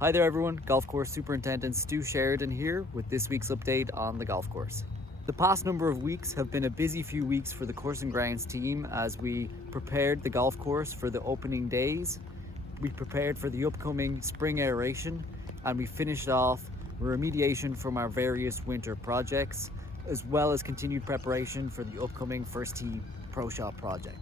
Hi there everyone, Golf Course Superintendent Stu Sheridan here with this week's update on the golf course. The past number of weeks have been a busy few weeks for the Course and Grounds team as we prepared the golf course for the opening days, we prepared for the upcoming spring aeration, and we finished off remediation from our various winter projects, as well as continued preparation for the upcoming First Tee Pro Shop project.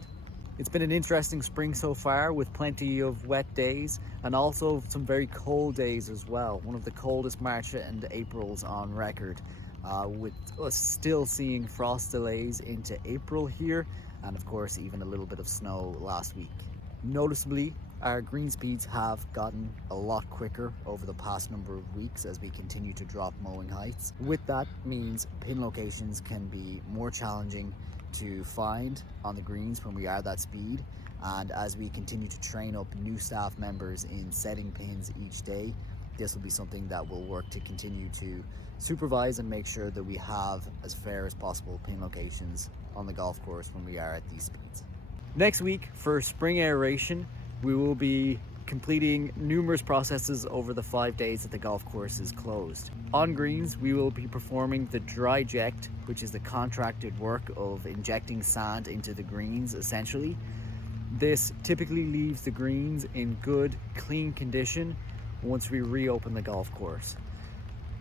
It's been an interesting spring so far with plenty of wet days and also some very cold days as well. One of the coldest March and Aprils on record, with us still seeing frost delays into April here, and of course even a little bit of snow last week. Noticeably, our green speeds have gotten a lot quicker over the past number of weeks as we continue to drop mowing heights. With that means pin locations can be more challenging to find on the greens when we are that speed, and as we continue to train up new staff members in setting pins each day, this will be something that we'll work to continue to supervise and make sure that we have as fair as possible pin locations on the golf course when we are at these speeds. Next week for spring aeration, we will be completing numerous processes over the 5 days that the golf course is closed. On greens, we will be performing the dry eject, which is the contracted work of injecting sand into the greens essentially. This typically leaves the greens in good, clean condition once we reopen the golf course.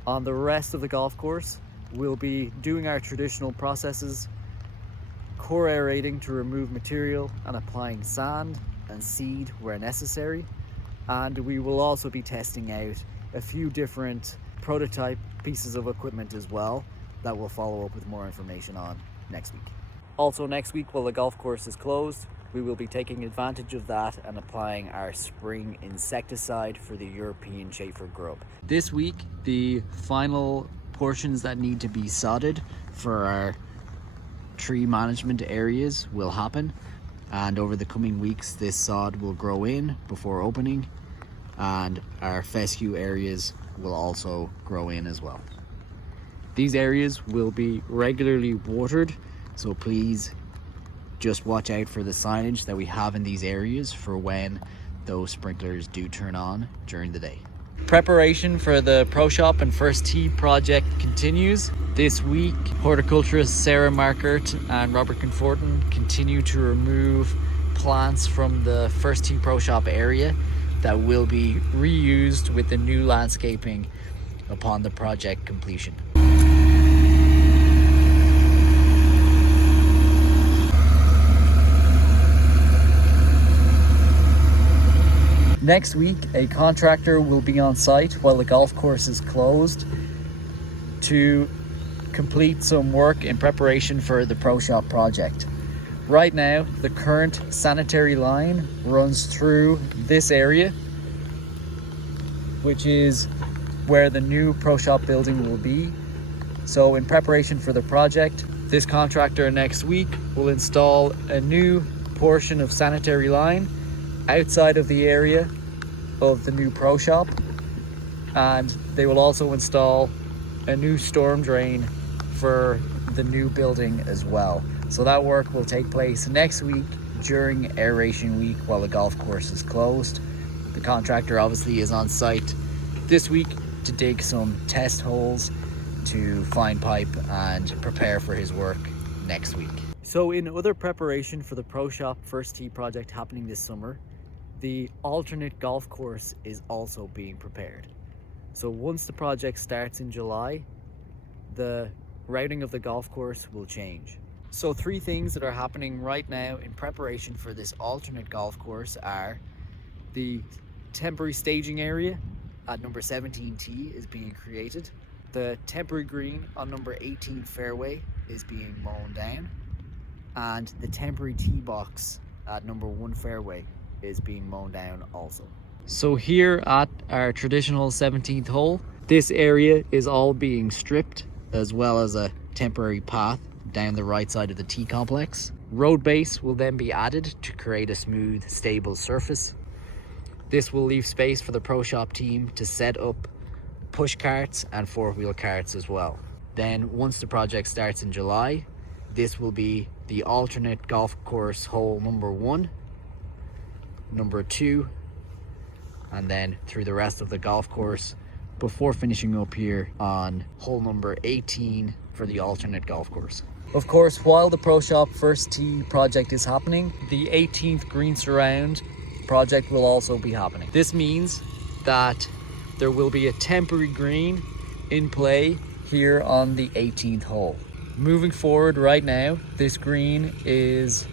On the rest of the golf course, we'll be doing our traditional processes, core aerating to remove material and applying sand and seed where necessary, and we will also be testing out a few different prototype pieces of equipment as well that we'll follow up with more information on next week. Also next week, while the golf course is closed, we will be taking advantage of that and applying our spring insecticide for the European chafer grub. This week, the final portions that need to be sodded for our tree management areas will happen, and over the coming weeks this sod will grow in before opening, and our fescue areas will also grow in as well. These areas will be regularly watered, so please just watch out for the signage that we have in these areas for when those sprinklers do turn on during the day. Preparation for the Pro Shop and First Tee project continues. This week, horticulturists Sarah Markert and Robert Conforton continue to remove plants from the First Tee Pro Shop area that will be reused with the new landscaping upon the project completion. Next week, a contractor will be on site while the golf course is closed to complete some work in preparation for the Pro Shop project. Right now, the current sanitary line runs through this area, which is where the new Pro Shop building will be. So in preparation for the project, this contractor next week will install a new portion of sanitary line outside of the area of the new Pro Shop, and they will also install a new storm drain for the new building as well. So that work will take place next week during aeration week while the golf course is closed. The contractor obviously is on site this week to dig some test holes to find pipe and prepare for his work next week. So in other preparation for the Pro Shop First Tee project happening this summer, the alternate golf course is also being prepared. So once the project starts in July, the routing of the golf course will change. So 3 things that are happening right now in preparation for this alternate golf course are the temporary staging area at number 17 tee is being created. The temporary green on number 18 fairway is being mown down, and the temporary tee box at number 1 fairway is being mown down also. So here at our traditional 17th hole, this area is all being stripped, as well as a temporary path down the right side of the tee complex. Road base will then be added to create a smooth, stable surface. This will leave space for the Pro Shop team to set up push carts and 4-wheel carts as well. Then once the project starts in July, this will be the alternate golf course hole number 1, number 2, and then through the rest of the golf course before finishing up here on hole number 18 for the alternate golf course. Of course, while the Pro Shop First Tee project is happening, the 18th Green Surround project will also be happening. This means that there will be a temporary green in play here on the 18th hole. Moving forward right now, this green is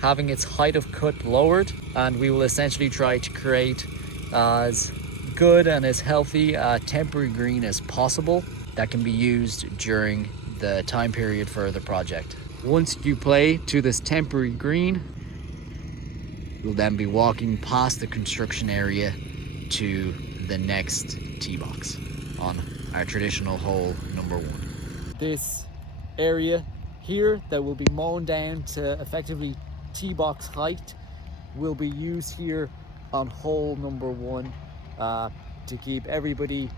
having its height of cut lowered, and we will essentially try to create as good and as healthy a temporary green as possible that can be used during the time period for the project. Once you play to this temporary green, you'll then be walking past the construction area to the next tee box on our traditional hole number 1. This area here that will be mown down to effectively tee box height will be used here on hole number 1 to keep everybody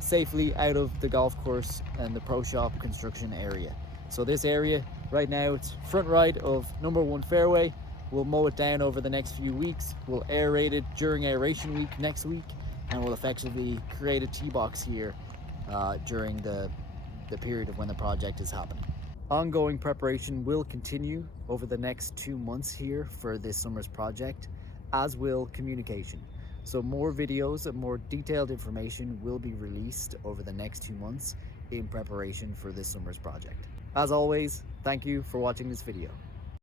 safely out of the golf course and the Pro Shop construction area. So this area right now, it's front right of number 1 fairway. We'll mow it down over the next few weeks. We'll aerate it during aeration week next week, and we'll effectively create a tee box here during the period of when the project is happening. Ongoing preparation will continue over the next 2 months here for this summer's project, as will communication. So more videos and more detailed information will be released over the next 2 months in preparation for this summer's project. As always, thank you for watching this video.